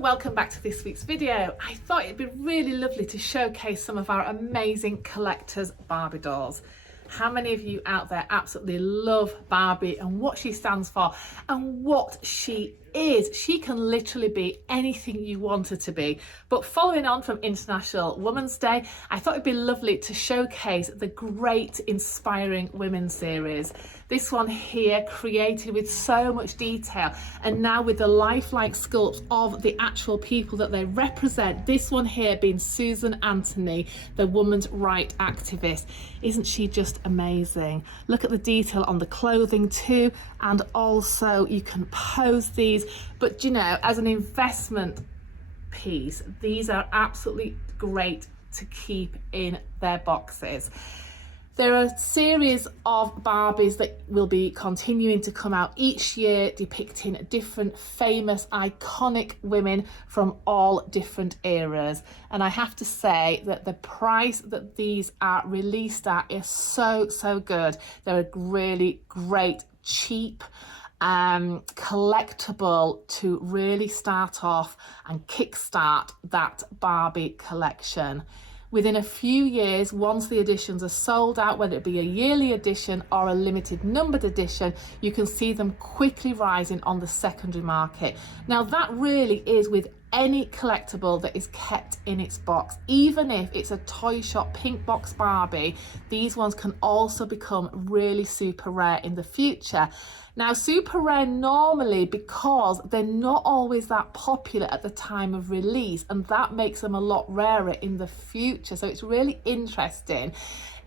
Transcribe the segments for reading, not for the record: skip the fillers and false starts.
and welcome back to this week's video. I thought it'd be really lovely to showcase some of our amazing collectors Barbie dolls. How many of you out there absolutely love Barbie and what she stands for and what she is? She can literally be anything you want her to be. But following on from International Women's Day, I thought it'd be lovely to showcase the great Inspiring Women series. This one here, created with so much detail and now with the lifelike sculpts of the actual people that they represent. This one here being Susan Anthony, the women's rights activist. Isn't she just amazing? Look at the detail on the clothing too, and also you can pose these, but you know, as an investment piece, these are absolutely great to keep in their boxes. There are a series of Barbies that will be continuing to come out each year, depicting different famous, iconic women from all different eras. And I have to say that the price that these are released at is so good. They're a really great, cheap, collectible to really start off and kickstart that Barbie collection. Within a few years, once the editions are sold out, whether it be a yearly edition or a limited numbered edition, you can see them quickly rising on the secondary market. Now that really is with any collectible that is kept in its box. Even if it's a toy shop pink box Barbie, these ones can also become really super rare in the future. Now, super rare normally because they're not always that popular at the time of release, and that makes them a lot rarer in the future. So it's really interesting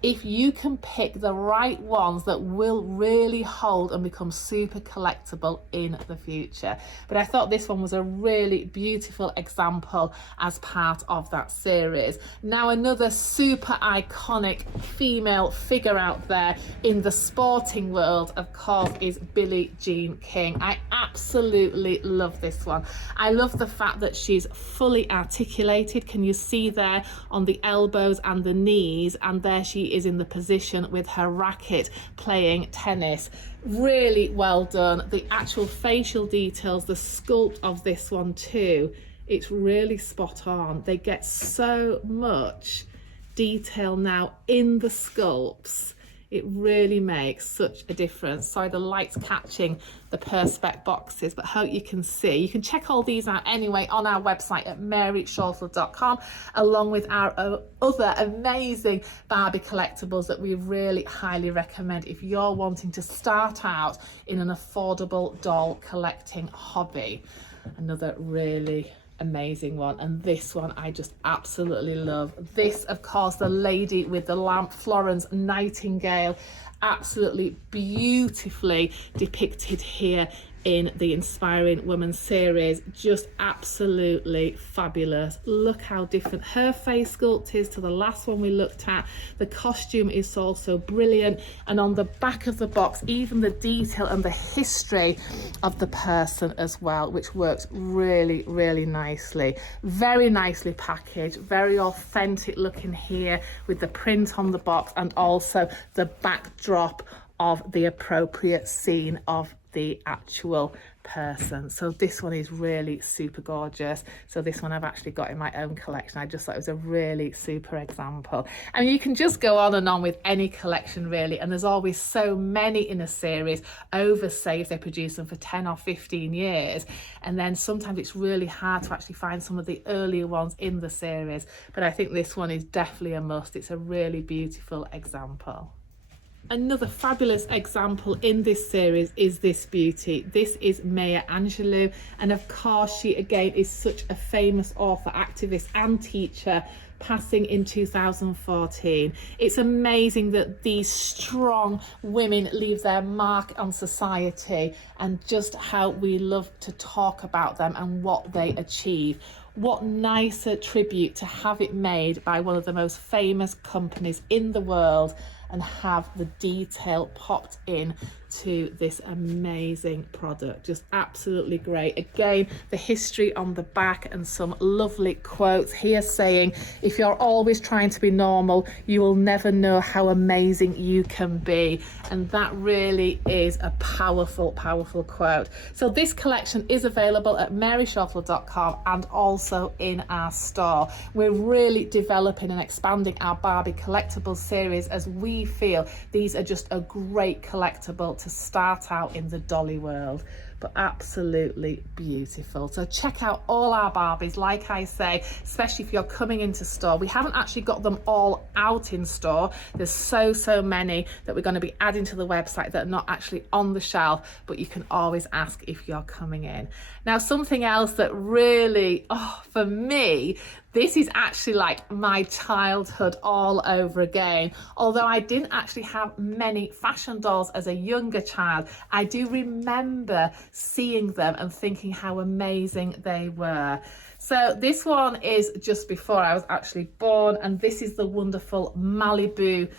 if you can pick the right ones that will really hold and become super collectible in the future. But I thought this one was a really beautiful example as part of that series. Now, another super iconic female figure out there in the sporting world, of course, is Billie Jean King. I absolutely love this one. I love the fact that she's fully articulated. Can you see there on the elbows and the knees? And there she is in the position with her racket playing tennis. Really well done. The actual facial details, the sculpt of this one too, it's really spot on. They get so much detail now in the sculpts. It really makes such a difference. Sorry, the light's catching the Perspex boxes, but hope you can see. You can check all these out anyway on our website at maryshortle.com, along with our other amazing Barbie collectibles that we really highly recommend if you're wanting to start out in an affordable doll collecting hobby. Another really amazing one, and this one I just absolutely love. This, of course, the lady with the lamp, Florence Nightingale, absolutely beautifully depicted here in the Inspiring Women series. Just absolutely fabulous. Look how different her face sculpt is to the last one we looked at. The costume is also brilliant, and on the back of the box, even the detail and the history of the person as well, which works really nicely. Very nicely packaged, very authentic looking here with the print on the box, and also the backdrop of the appropriate scene of the actual person. So this one is really super gorgeous. So this one I've actually got in my own collection. I just thought it was a really super example. And you can just go on and on with any collection really, and there's always so many in a series. Over, say, if they produce them for 10 or 15 years, and then sometimes it's really hard to actually find some of the earlier ones in the series. But I think this one is definitely a must. It's a really beautiful example. Another fabulous example in this series is this beauty. This is Maya Angelou, and of course she again is such a famous author, activist and teacher, passing in 2014. It's amazing that these strong women leave their mark on society, and just how we love to talk about them and what they achieve. What nicer tribute to have it made by one of the most famous companies in the world and have the detail popped in to this amazing product. Just absolutely great. Again, the history on the back and some lovely quotes here saying, if you're always trying to be normal, you will never know how amazing you can be. And that really is a powerful, powerful quote. So this collection is available at maryshortle.com and also in our store. We're really developing and expanding our Barbie collectibles series, as we feel these are just a great collectible to start out in the dolly world, but absolutely beautiful. So check out all our Barbies, like I say, especially if you're coming into store. We haven't actually got them all out in store. There's so many that we're going to be adding to the website that are not actually on the shelf, but you can always ask if you're coming in. Now, something else that really, for me, this is actually like my childhood all over again. Although I didn't actually have many fashion dolls as a younger child, I do remember seeing them and thinking how amazing they were. So this one is just before I was actually born, and this is the wonderful Malibu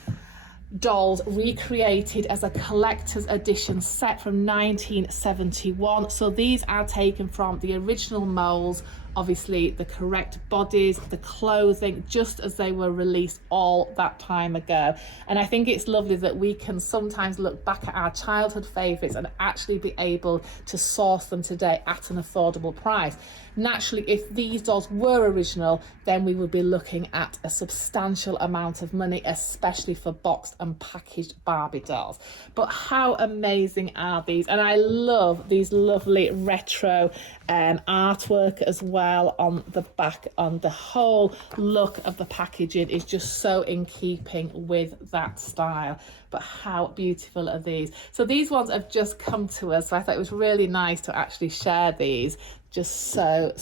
dolls recreated as a collector's edition set from 1971. So these are taken from the original molds, obviously the correct bodies, the clothing, just as they were released all that time ago. And I think it's lovely that we can sometimes look back at our childhood favourites and actually be able to source them today at an affordable price. Naturally, if these dolls were original, then we would be looking at a substantial amount of money, especially for boxed and packaged Barbie dolls. But how amazing are these? And I love these lovely retro artwork as well on the back. On the whole look of the packaging is just so in keeping with that style. But how beautiful are these? So these ones have just come to us, so I thought it was really nice to actually share these. Just so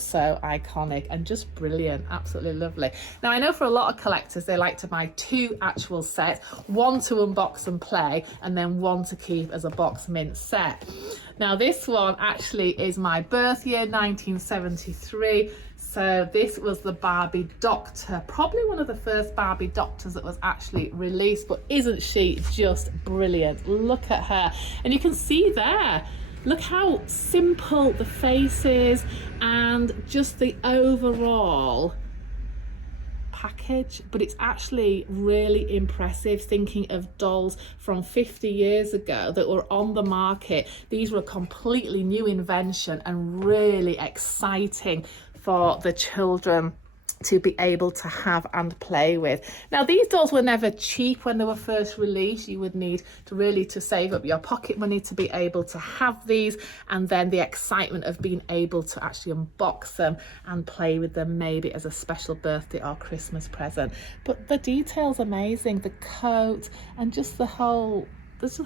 iconic and just brilliant, absolutely lovely. Now, I know for a lot of collectors, they like to buy two actual sets, one to unbox and play, and then one to keep as a box mint set. Now, this one actually is my birth year, 1973. So this was the Barbie Doctor, probably one of the first Barbie Doctors that was actually released, but isn't she just brilliant? Look at her. And you can see there, look how simple the face is and just the overall package, but it's actually really impressive thinking of dolls from 50 years ago that were on the market. These were a completely new invention and really exciting for the children to be able to have and play with. Now, these dolls were never cheap when they were first released. You would need to save up your pocket money to be able to have these, and then the excitement of being able to actually unbox them and play with them, maybe as a special birthday or Christmas present. But the detail's amazing, the coat and just the whole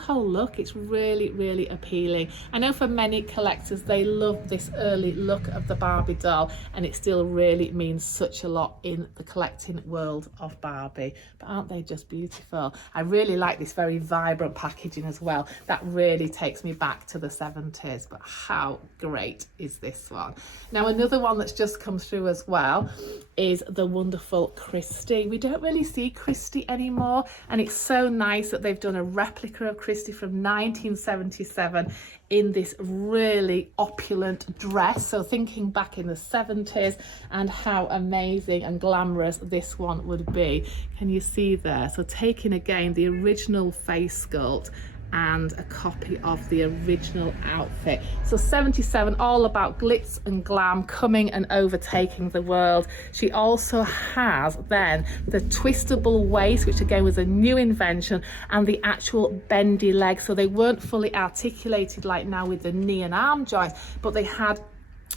look. It's really appealing. I know for many collectors, they love this early look of the Barbie doll, and it still really means such a lot in the collecting world of Barbie. But aren't they just beautiful? I really like this very vibrant packaging as well. That really takes me back to the 70s, but how great is this one? Now, another one that's just come through as well is the wonderful Christie. We don't really see Christie anymore, and it's so nice that they've done a replica of Christie from 1977 in this really opulent dress. So thinking back in the 70s and how amazing and glamorous this one would be. Can you see there? So taking again the original face sculpt and a copy of the original outfit. So 77, all about glitz and glam coming and overtaking the world. She also has then the twistable waist, which again was a new invention, and the actual bendy legs. So they weren't fully articulated like now with the knee and arm joints, but they had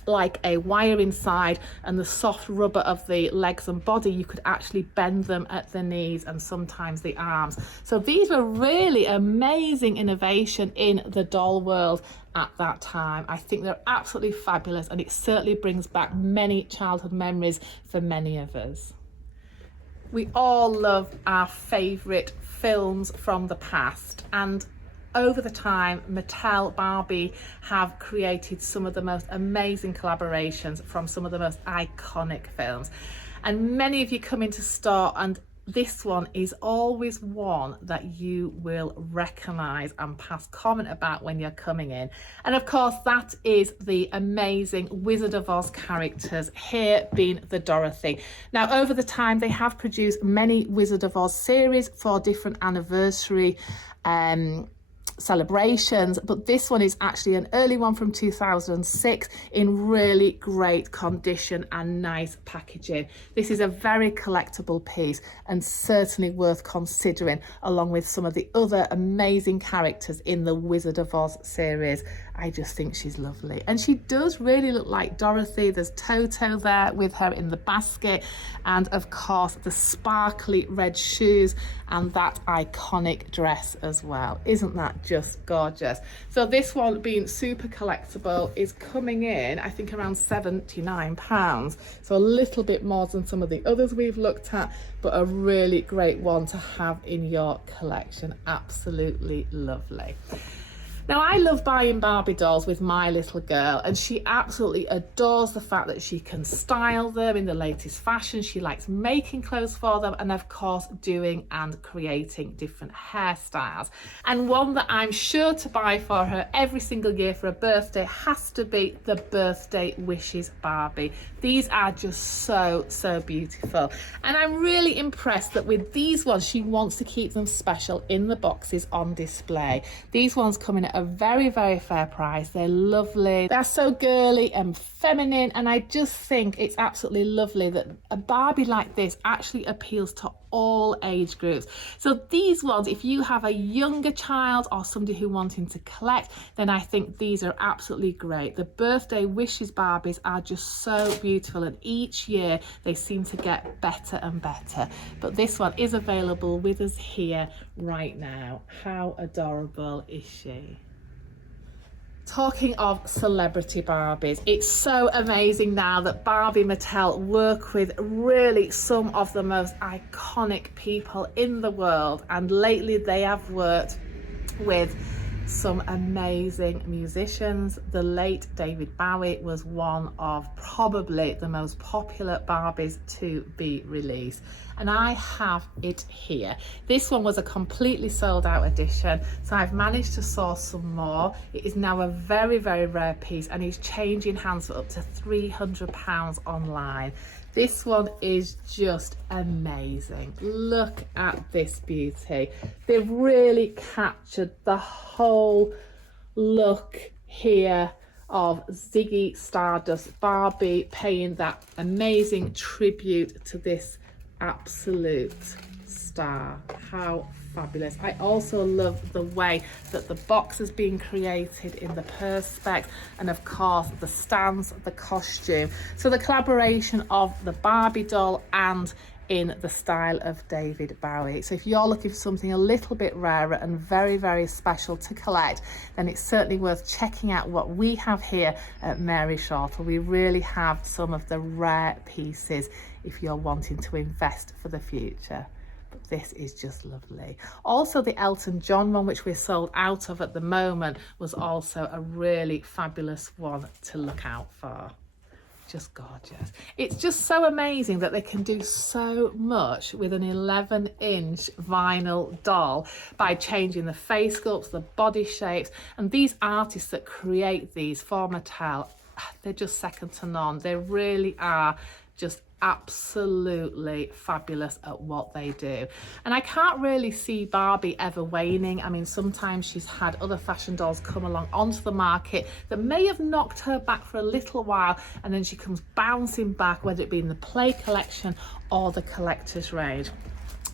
like a wire inside, and the soft rubber of the legs and body, you could actually bend them at the knees and sometimes the arms. So these were really amazing innovation in the doll world at that time. I think they're absolutely fabulous, and it certainly brings back many childhood memories for many of us. We all love our favourite films from the past, and over the time, Mattel, Barbie have created some of the most amazing collaborations from some of the most iconic films. And many of you come into store and this one is always one that you will recognize and pass comment about when you're coming in. And of course, that is the amazing Wizard of Oz characters, here being the Dorothy. Now, over the time, they have produced many Wizard of Oz series for different anniversary celebrations, but this one is actually an early one from 2006 in really great condition and nice packaging. This is a very collectible piece and certainly worth considering, along with some of the other amazing characters in the Wizard of Oz series. I just think she's lovely, and she does really look like Dorothy. There's Toto there with her in the basket, and of course the sparkly red shoes and that iconic dress as well. Isn't that just gorgeous? So this one, being super collectible, is coming in, I think, around £79, so a little bit more than some of the others we've looked at, but a really great one to have in your collection. Absolutely lovely. Now, I love buying Barbie dolls with my little girl, and she absolutely adores the fact that she can style them in the latest fashion. She likes making clothes for them, and of course doing and creating different hairstyles. And one that I'm sure to buy for her every single year for her birthday has to be the Birthday Wishes Barbie. These are just so beautiful, and I'm really impressed that with these ones she wants to keep them special in the boxes on display. These ones come in at a very fair price. They're lovely, they're so girly and feminine, and I just think it's absolutely lovely that a Barbie like this actually appeals to all age groups. So these ones, if you have a younger child or somebody who wanting to collect, then I think these are absolutely great. The Birthday Wishes Barbies are just so beautiful, and each year they seem to get better and better. But this one is available with us here right now. How adorable is she? Talking of celebrity Barbies, it's so amazing now that Barbie Mattel work with really some of the most iconic people in the world, and lately they have worked with some amazing musicians. The late David Bowie was one of probably the most popular Barbies to be released, and I have it here. This one was a completely sold out edition, so I've managed to source some more. It is now a very rare piece, and is changing hands for up to £300 online. This one is just amazing. Look at this beauty. They've really captured the whole look here of Ziggy Stardust Barbie, paying that amazing tribute to this absolute star. How fabulous. I also love the way that the box has been created in the perspex, and of course the stands, the costume. So the collaboration of the Barbie doll and in the style of David Bowie. So if you're looking for something a little bit rarer and very special to collect, then it's certainly worth checking out what we have here at Mary Shortle. We really have some of the rare pieces if you're wanting to invest for the future. But this is just lovely. Also, the Elton John one, which we're sold out of at the moment, was also a really fabulous one to look out for. Just gorgeous. It's just so amazing that they can do so much with an 11-inch vinyl doll by changing the face sculpts, the body shapes, and these artists that create these for Mattel, they're just second to none. They really are just absolutely fabulous at what they do, and I can't really see Barbie ever waning. I mean, sometimes she's had other fashion dolls come along onto the market that may have knocked her back for a little while, and then she comes bouncing back, whether it be in the play collection or the collector's range.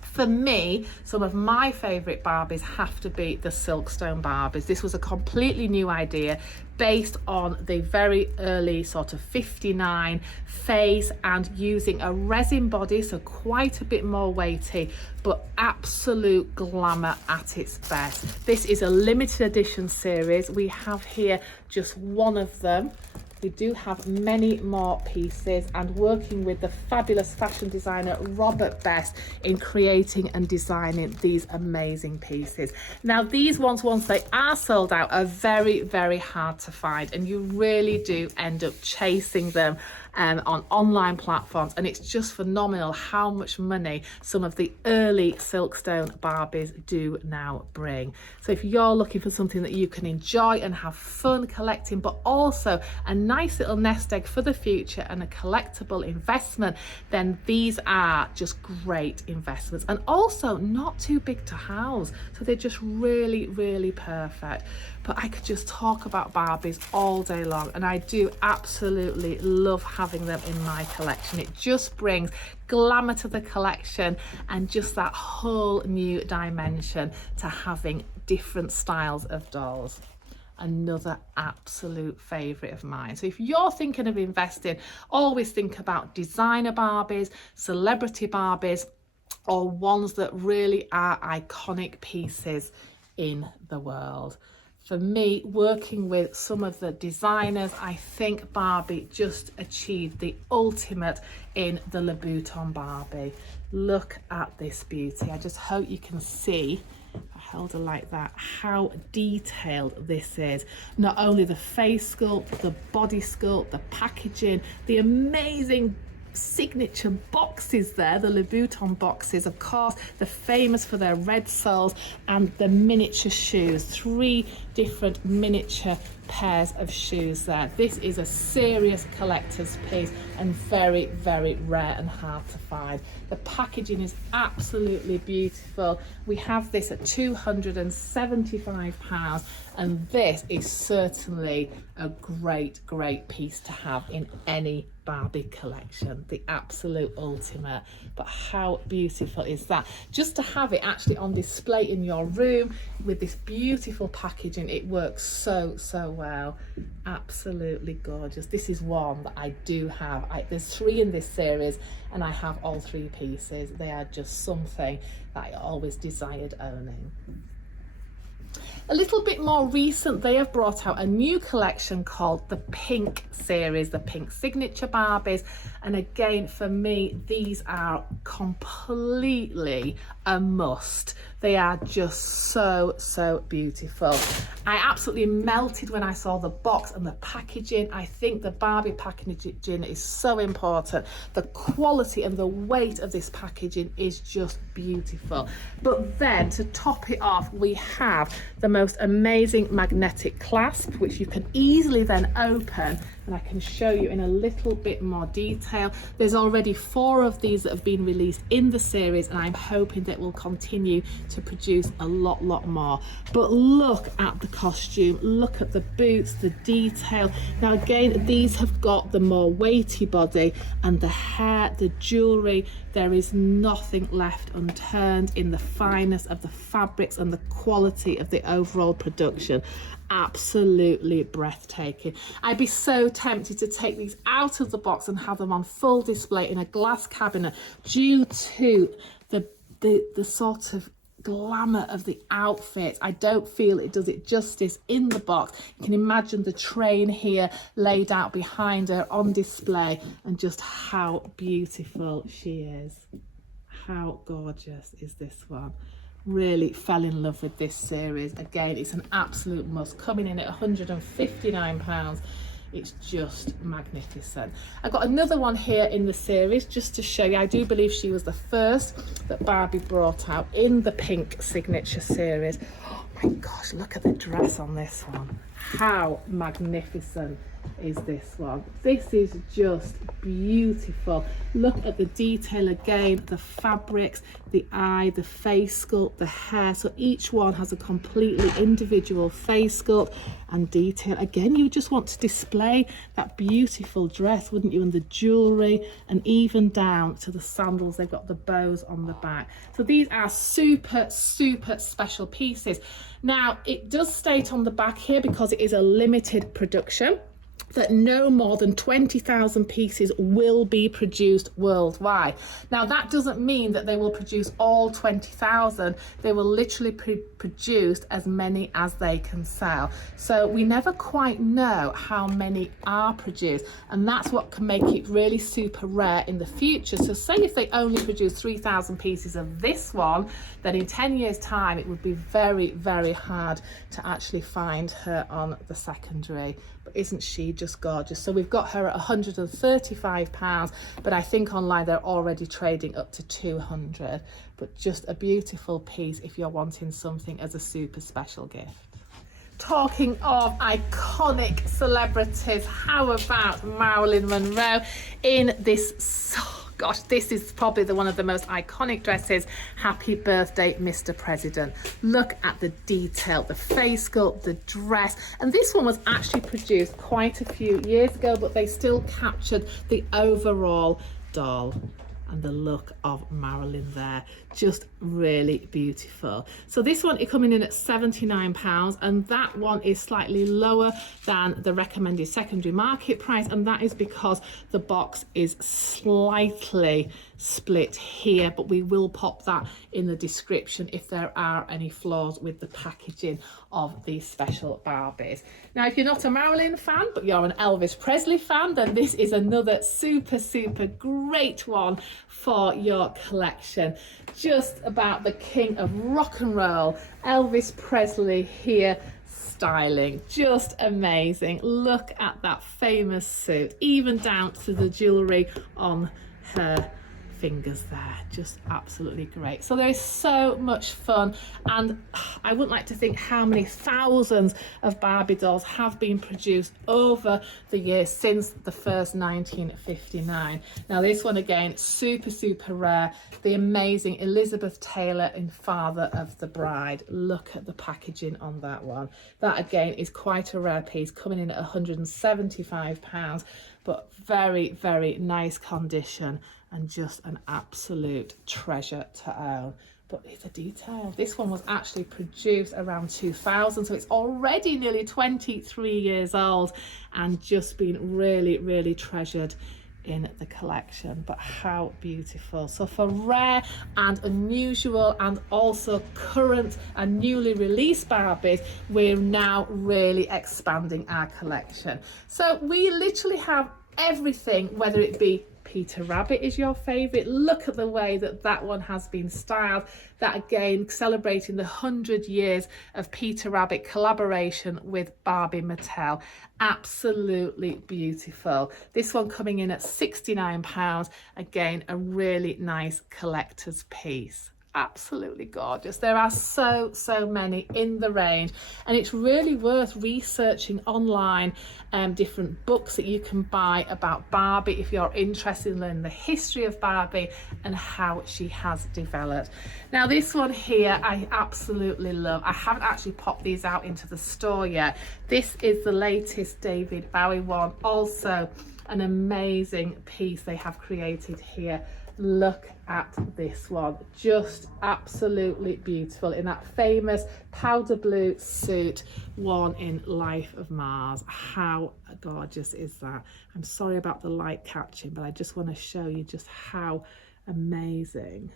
For me, some of my favourite Barbies have to be the Silkstone Barbies. This was a completely new idea based on the very early sort of 59 phase, and using a resin body, so quite a bit more weighty, but absolute glamour at its best. This is a limited edition series. We have here just one of them. We do have many more pieces, and working with the fabulous fashion designer Robert Best in creating and designing these amazing pieces. Now, these ones, once they are sold out, are very hard to find, and you really do end up chasing them on online platforms, and it's just phenomenal how much money some of the early Silkstone Barbies do now bring. So if you're looking for something that you can enjoy and have fun collecting, but also a nice little nest egg for the future and a collectible investment, then these are just great investments, and also not too big to house, so they're just really, really perfect. But I could just talk about Barbies all day long, and I do absolutely love having them in my collection. It just brings glamour to the collection and just that whole new dimension to having different styles of dolls. Another absolute favourite of mine. So if you're thinking of investing, always think about designer Barbies, celebrity Barbies, or ones that really are iconic pieces in the world. For me, working with some of the designers, I think Barbie just achieved the ultimate in the Louboutin Barbie. Look at this beauty. I just hope you can see, if I held her like that, how detailed this is. Not only the face sculpt, the body sculpt, the packaging, the amazing signature boxes there, the Louboutin boxes, of course, they're famous for their red soles, and the miniature shoes, 3 different miniature pairs of shoes there. This is a serious collector's piece and very, very rare and hard to find. The packaging is absolutely beautiful. We have this at £275, and this is certainly a great, great piece to have in any Barbie collection, the absolute ultimate. But how beautiful is that? Just to have it actually on display in your room with this beautiful packaging, it works so, so well. Absolutely gorgeous. This is one that I do have. There's 3 in this series, and I have all 3 pieces. They are just something that I always desired owning. A little bit more recent, they have brought out a new collection called the Pink series, the Pink Signature Barbies. And again, for me, these are completely a must. They are just so, so beautiful. I absolutely melted when I saw the box and the packaging. I think the Barbie packaging is so important. The quality and the weight of this packaging is just beautiful. But then to top it off, we have the most amazing magnetic clasp, which you can easily then open, and I can show you in a little bit more detail. There's already 4 of these that have been released in the series, and I'm hoping that we'll continue to produce a lot more. But look at the costume, look at the boots, the detail. Now again, these have got the more weighty body, and the hair, the jewellery, there is nothing left unturned in the fineness of the fabrics and the quality of the overall production. Absolutely breathtaking. I'd be so tempted to take these out of the box and have them on full display in a glass cabinet, due to the sort of glamour of the outfit. I don't feel it does it justice in the box. You can imagine the train here laid out behind her on display, and just how beautiful she is. How gorgeous is this one? Really fell in love with this series. Again, it's an absolute must, coming in at £159. It's just magnificent. I've got another one here in the series just to show you. I do believe she was the first that Barbie brought out in the Pink Signature series. Oh my gosh, look at the dress on this one. How magnificent is this one? This is just beautiful. Look at the detail again, the fabrics, the eye, the face sculpt, the hair. So each one has a completely individual face sculpt and detail. Again, you just want to display that beautiful dress, wouldn't you? And the jewellery, and even down to the sandals. They've got the bows on the back. So these are super, super special pieces. Now, it does state on the back here, because it is a limited production, that no more than 20,000 pieces will be produced worldwide. Now, that doesn't mean that they will produce all 20,000. They will literally produce as many as they can sell. So we never quite know how many are produced, and that's what can make it really super rare in the future. So say if they only produce 3,000 pieces of this one, then in 10 years time it would be very, very hard to actually find her on the secondary. but isn't she just gorgeous? So we've got her at £135, but I think online they're already trading up to 200. But just a beautiful piece if you're wanting something as a super special gift. Talking of iconic celebrities, how about Marilyn Monroe in this, gosh, this is probably one of the most iconic dresses. Happy Birthday, Mr. President. Look at the detail, the face sculpt, the dress. And this one was actually produced quite a few years ago, but they still captured the overall doll and the look of Marilyn there. Just really beautiful. So this one is coming in at £79, and that one is slightly lower than the recommended secondary market price, and that is because the box is slightly split here, but we will pop that in the description if there are any flaws with the packaging of these special Barbies. Now, if you're not a Marilyn fan, but you're an Elvis Presley fan, then this is another super great one for your collection. Just about the king of rock and roll, Elvis Presley here styling. Just amazing. Look at that famous suit, even down to the jewellery on her fingers there. Just absolutely great. So there is so much fun, and I wouldn't like to think how many thousands of Barbie dolls have been produced over the years since the first 1959. Now this one again, super rare. The amazing Elizabeth Taylor in Father of the Bride. Look at the packaging on that one. That again is quite a rare piece, coming in at £175, but very nice condition and just an absolute treasure to own. But it's a detail. This one was actually produced around 2000, so it's already nearly 23 years old and just been really treasured in the collection. But how beautiful. So for rare and unusual and also current and newly released Barbies, we're now really expanding our collection. So we literally have everything, whether it be Peter Rabbit is your favourite. Look at the way that that one has been styled. That again, celebrating the 100 years of Peter Rabbit collaboration with Barbie Mattel. Absolutely beautiful. This one coming in at £69. Again, a really nice collector's piece. Absolutely gorgeous. There are so many in the range, and it's really worth researching online different books that you can buy about Barbie if you're interested in learning the history of Barbie and how she has developed. Now this one here I absolutely love. I haven't actually popped these out into the store yet. This is the latest David Bowie one. Also an amazing piece they have created here. Look at this one, just absolutely beautiful in that famous powder blue suit worn in Life of Mars. How gorgeous is that? I'm sorry about the light catching, but I just want to show you just how amazing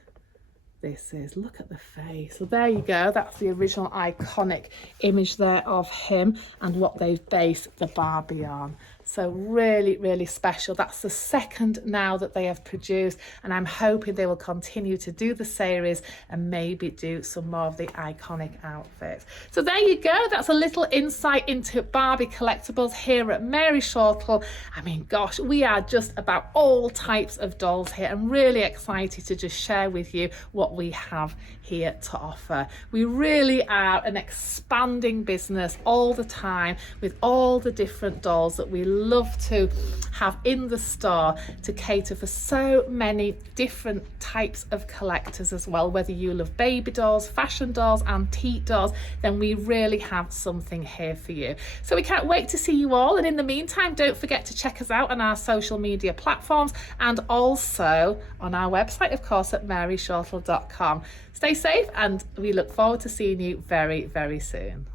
this is. Look at the face. So there you go, that's the original iconic image there of him and what they've based the Barbie on. So really special. That's the second now that they have produced, and I'm hoping they will continue to do the series and maybe do some more of the iconic outfits. So there you go, that's a little insight into Barbie collectibles here at Mary Shortle. I mean, gosh, we are just about all types of dolls here. I'm really excited to just share with you what we have here to offer. We really are an expanding business all the time with all the different dolls that we love to have in the store to cater for so many different types of collectors as well. Whether you love baby dolls, fashion dolls, antique dolls, then we really have something here for you. So we can't wait to see you all, and in the meantime, don't forget to check us out on our social media platforms and also on our website, of course, at maryshortle.com. Stay safe, and we look forward to seeing you very soon.